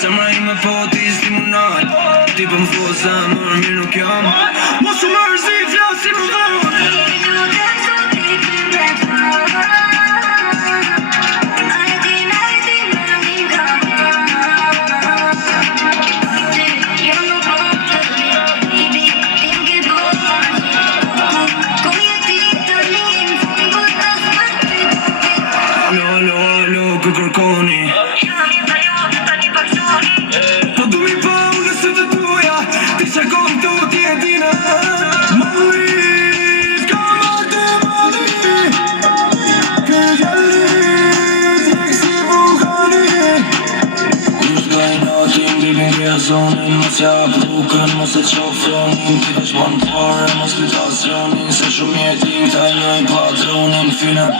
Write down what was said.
Zemra ime po ti stimunal Ti po m'tho zemër mirë nuk jam Mos u mërzi flasi më dhon Alo, ku kërkoni Po du mi pa unë së të tuja Ti që kom të ti e tina Malit, ka marrë malit Ke gjallit, jek si vulkani Kush ga i natin, bibin kreja zonin Mos jak duken, mos e qofronin Ti vesh ban pare, mos litasionin Se shumë jetin, ta i njoj patronin Fina